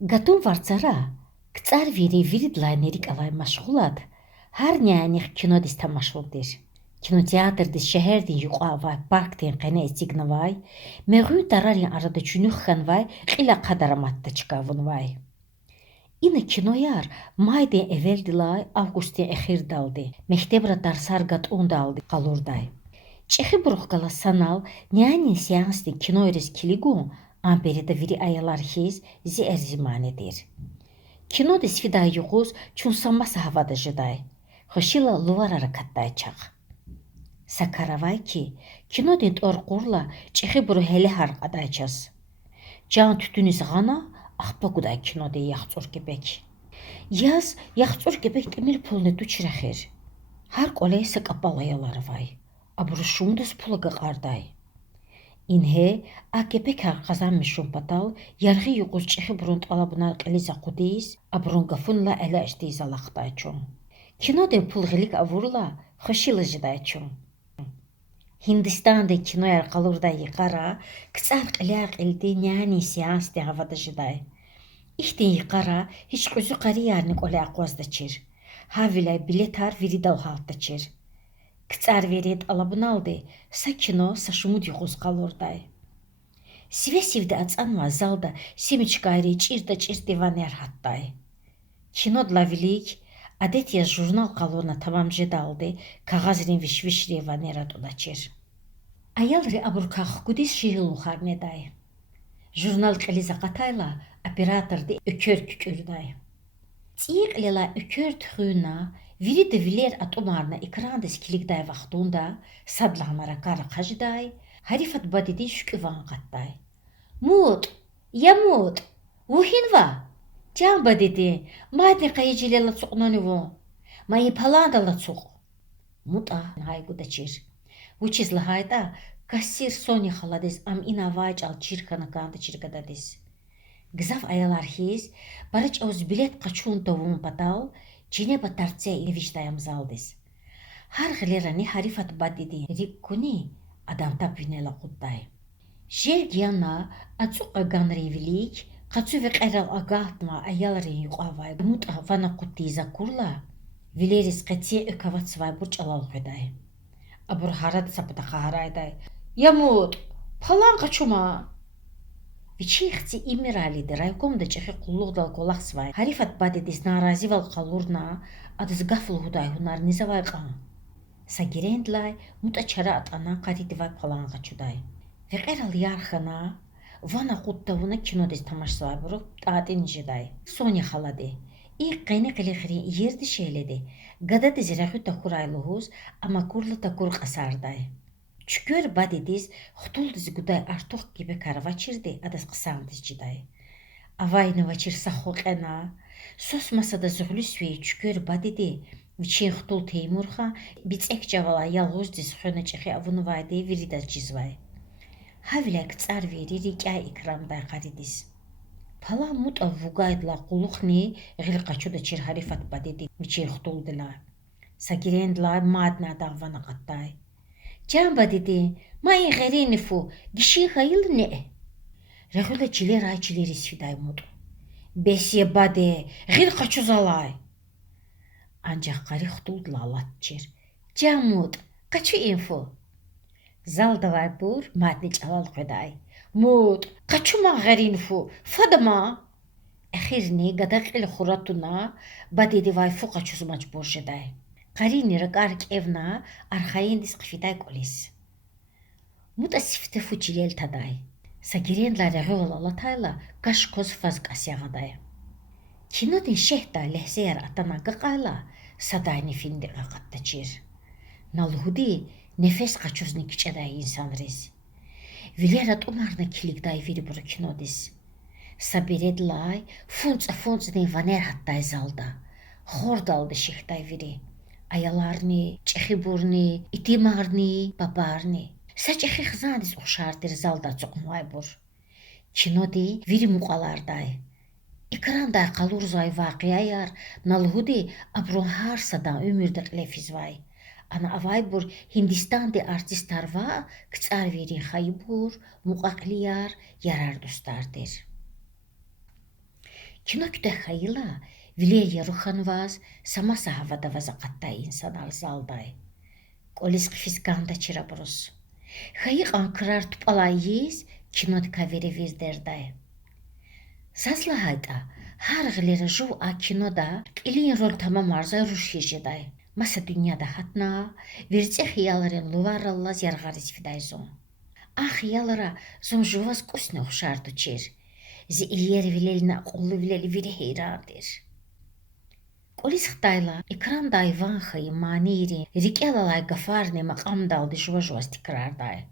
Гатун варцара, кцар вири виридлайнерик авай машгулад, har няних кинодис тамашгулдир. Кинотеатрдис шәһәрдин юқавай, парктин қәне этигнавай, мегү тарарин арада чүнүхханвай, қила қадараматта чикавунвай. Ина кинояр майден эвелдилай, августин эхирдалди, мехтебра дарсар гатундалди қалурдай. Чехи бурухкала санал, нянин сеанстин киноирис килигун, ампереда вири ayalar хиз зи эрзиманедир. Кинодис фидай югуз чунсаммаса havada жидай. Хошила луварара каттайчаг. Сакаравай ки кинодин торқурла чехи буру хеле харқадайчас. Жан түтүнис ғана ахпагудай киноде яхцур кебек. Яз яхцур кебек темир пулны тучрахир. Har qoleysa qapalayalari vay. Abru şumdus pulaga qarday. İnhe AKP kazanmışım patal, yargı yuquz çexi burun talabına qiliza qudis, abrun gafunla ələ əşdiz alaqdayçun. Kinoden pulğilik avurla, xoşilajidayçun. Hindistan'da kinoyar qalurda yıqara, qısar qilaq ildi nyani seans de havadajıday. İhtin yıqara, hiç qüzü qari yarnik ole aqvazdaçir. Havilay biletar viridal haltaçir. Qıtsar verid alabınaldi, sa kino sa şumud yuquz qalurday. Sivesivde atsanma zalda simiçkayri çirda vaner hattay. Kinodla vilik, adet ya jurnal qalurna tamam jedaldi, kağazrin vişvişri vanerat odaçir. Ayalri aburkaq kudis şihilu xarneday. Jurnal qiliza qatayla operatordi ökör kükürday. Tsiqlela ökör txuyna, viri de viler atomarna ekrandis kilikday vaxtunda sadlanara qara qajday, harifat badidi şüküvan qattay. Mut, ya mut, vuhinva, can badidi, madni qayicilela tsuqnanivu, mayi palandala tsuq. Muta haygudaçir. Vuçizla hayda, kassir Sonya xaladis am ina vaycal çirkana kandı çirkadadis. Gzav ayalar hiz, barıç avuz bilet qaçun tavun patal, cine batartse ilvişdayam zaldis. Har gılerani harifat badidi rikkuni adam tapvinela qudday. Jer gyana atsuqa ganrivilik, qatsu veqeral agatma ayalarin yuqavay, muta vana quttiza kurla, vileris qatsi ökavatsvay burç alal qeday. Abur harad sapıda qaharayday. Yamut, palan qaçuma. Vichixtsi imiralidi raykomda çexi qulluqdal qolaqsvay. Harifat badidis narazival qalurna, adız gaful huday hunar nizavay qan. Sagirendlay muta çara atana qatidivay palan qaçuday. Veqeral yarxana, vana quttavuna kinodis tamaşsvay buruq tatin jiday. Sonya xaladi. İlk qayni qiliqri yerdi şeyledi. Gada diziraqü takurayluhuz ama kurla takur qasarday. Çükör badidis xutul dizi guday artuq gibi karavaçirdi adas qısandis jiday. Avayna vaçir saxoqena, sos masada zuğlüsvi çükör badidi, viçin xutul Teymurxa, bitsek cavala yalğuz diz xöna çexi avunu vaydi virida cizvay. Havilak tsar veri rikay ikramday qaridis. Pala mut avvugaydla quluqni ğil qaçuda çir harifat badidi viçin xutul dila. Sagirendla madna davana qattay. Can badidi, mayi gherinifu, gişi hayıl ne? Rağıla çiler ay çileri sviday mut. Besiye bade, ğil qaçuzalay. Ancak qari xutuldla alatçir. Can mut, qaçu info. Zalda var bur, madni çalal qeday. Mut, qaçuma gherinifu, fadama. Axirni gadaqil xuratuna, badidi vay fu qaçuz majbur jeday. Qarini raqark evna arxayendis qfitay qolis. Muta sifte fuçilel taday. Sagirendla rağol alatayla qaşkoz faz qasyağaday. Kinodin şehta lehseyar atana qaqayla sadayni finde qaqattaçir. Nalhudi nefes qaçuzni kiçaday insan rez. Vilerat umarna kilikday viri buru kinodis. Sabiredlay funca vaner hattay zalda. Xordaldı şehtay viri. Ayalarni, çexiburni, itimarni, babarni. Sa çexi xızandis oxşardir zalda çoqmay bur. Kinodi viri muqalarday. Ekranday qalurzay vaqiyayar, nalhudi abrun harsadan ömürde qlefizvay. Ana avay bur Hindistan'da artistlar va, kıtsar veri xayibur, muqaqliyar, yarar dostardir. Кинокта хайла, Вилерия Руханваз, сама сахавада вазақаттай инсан алзалдай. Колис қифисканда чирабрус. Хайқан крарт палайис, кинотка веревиздердай. Сазлахайта, харғлері жу а кинода, илин рол тамам арзай рушхижидай. Маса дүнияда хатна, верце хияларын луваралла зярғарис фидайзон. А хиялара зон жуваз кусны ұқшарду чир. Зи илер вилеліна қолы вилели вире хейрадир. Колис хтайла, экран Иван хай манири, рикелалай гафарны мақамдалды жуа-жуаз тикрардай.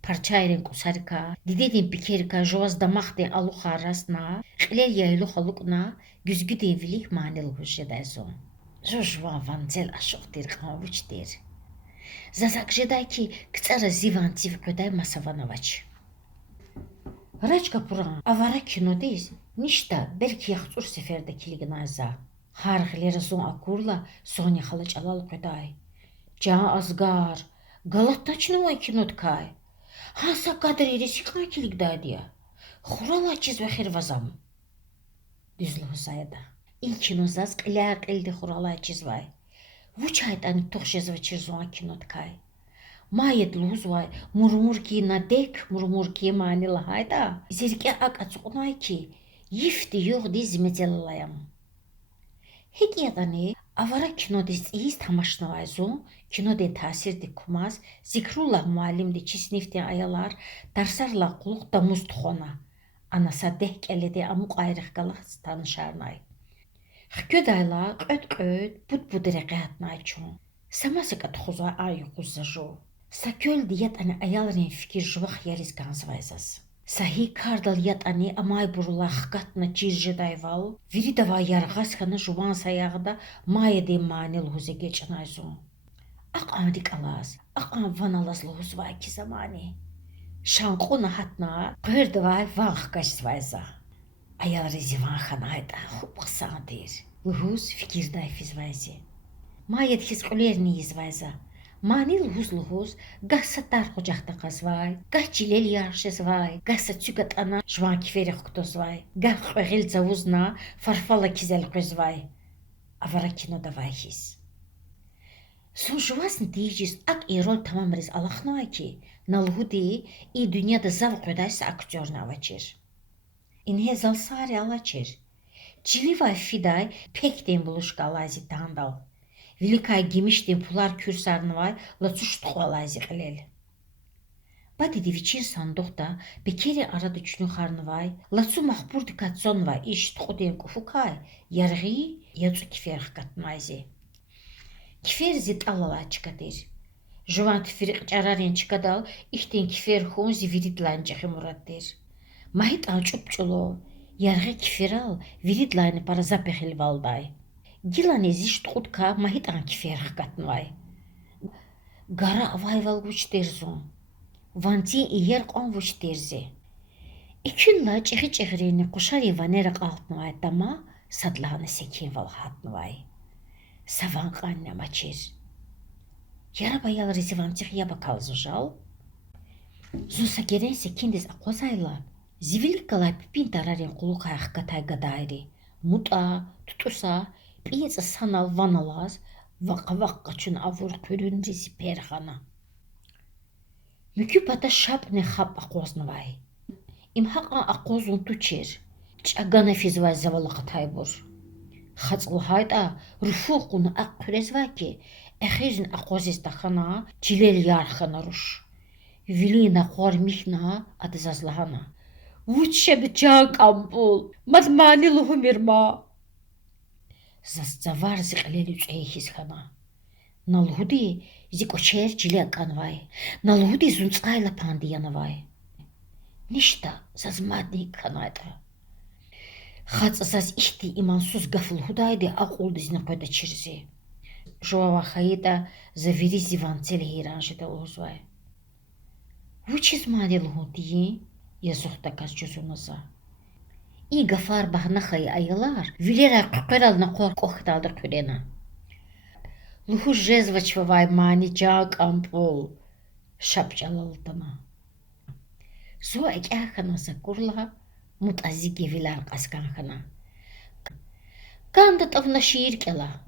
Парчайрен кусарка, дидедин пикерка жуаз дамахты алуха арасна, қилел яйлуха лукна, гүзгүден вилик манил хушедайзон. Жужва ванзел ашоқтир қамавучдир. Зазак жедай ки кцара зиван цивкодай масавановач. Рачка пуран авара кинодез, ништа берки яхцур сеферде килигин айза. Харғлері зон акурла соня халыч алал қодай. Жа азгар, галаттачнымай киноткай. Хаса кадри ресикна килигдайдия. Хурала чиз вахир вазам. Дүзлу сайда. И кинозаз қиляқ илді хурала чизвай. Вучайт ани тоқшезва чирзуа киноткай. Майет лузвай, мурмурки на дек, мурмурки манила хайда. Зирке ак ацуқнай ки, ифти юқ дизметеллаям. Хикиятани, авара кинодис иис тамашнавайзу, киноден таасирди кумаз, зикрулла муалимди чиснифтен аялар, дарсарла қулуқта мустхона. Анаса дехкеледе амуқ айрыққалық станышарнай. Хкёдайла қөт-қөт, буд-будыреқи атнайчун. Самасыкат хуза ай қузажу. Сакёл дият ани аялрин фикир жувах ярис ганзвайзас. Сахи кардал ят ани амай бурулах гатна чиржедайвал, виридава ярғасхана жуван саяғыда майеде манил хузеге чанайзун. Ақан дикалаз, ақан ваналаз лузвай ки замани. Шанқуна хатна қырдывай ванх кашзвайза. Аялри зиван ханайда хубқсандир. Лухуз фикирдай физвайзи. Майет хизқулерни извайза. Манил лухуз гах сатар хожахта қазвай, гах жилел яршезвай, гах сатсюгат ана жван киферих ктозвай, гах хвагил завузна фарфала кизел қозвай. Авара кино давай хиз. Сон жуасн дейжис ак и роль тамамриз алахнуай ки, налгуди и дүнияда зав қойдайса актерна авачир. Инhe залсари алачир. Чиливай фидай пектен булушка алази тандал. Великай гемиштен пулар кюрсарнывай лацуш тухвалази қилел. Бадиди вичин сандухта бекери арады чүнү харнывай, лацу махбурди катсонвай иш тухуден куфукай, ярги яцу киферх катмайзи. Кифер зит алала чикадир. Жуван кифер чарарен чикадал, ихтен кифер хунзи виридлайн жахи мураддир. Махит алчупчуло, ярги киферал виридлайны паразапехил валдай. Гилане зиш тухудка махит ан киферх катнвай. Гара авайвал гучтерзун. Ванти и ерқон вучтерзе. Икюнла чихи-чихирини қушари ванера қалтнвай тама садланы секен вал хатнвай. Саван қанна мачир. Яра баял резивантих яба калзужал. Зуса герен секендес ақозайла. Зивиликкала пипин тарарен қулуқа аққатай гадайри. Мута, тутуса, пиеца санал ваналаз, вақа-вақа чун авур көрін рези перхана. Мүкі бата шап не хап ақознавай. Им хақан ақозун тучер. Чагана физвай завалақа тайбур. Хацлухайда руфуқуны ақ күрезвай ки, әхизін ақозистахана жилел ярхана руш. Вилина қор михна адызазлахана. Вучше бічан кампул, мадмани луху мирма. Заставар зиқлели цейхиз хана. Налгуди зикочер жиле канвай, налгуди зунцқайла пандиянавай. Ништа зазмадник ханайда. Хацасаз ихти имансуз гафл худайди ақулды зина қойда чирзи. Жуава хаида завири зиван цели хиранжида лузвай. Вучиз мани луху дии, язухта каз жузуназа. И гафар бахнахай аялар, вилера қуқирална қор қохталдыр күрена. Луху жезвачвавай мани жак ампул, шапчалалтана. Зо экяхана закурла, Mutazi geviler kaskankana. Ganda tavna şiir kela.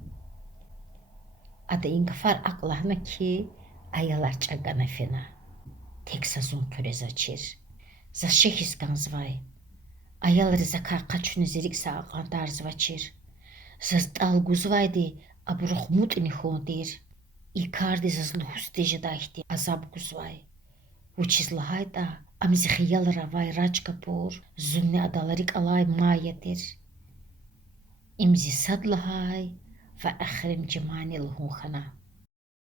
Ada ingfar aklahna ki ayalar çagana fena. Teksazun körez açır. За шехискан звай. Аял ризака қачуны зерик саақан дарзвачир. Засталгу звайди абрух мутни ходир. Икарди зазлухусти жадахти азабгу звай. Учизлахайта амзихиял равай рачкапур. Зунни адаларик алай маятир. Имзи садлахай ва ахрим джимани лхунхана.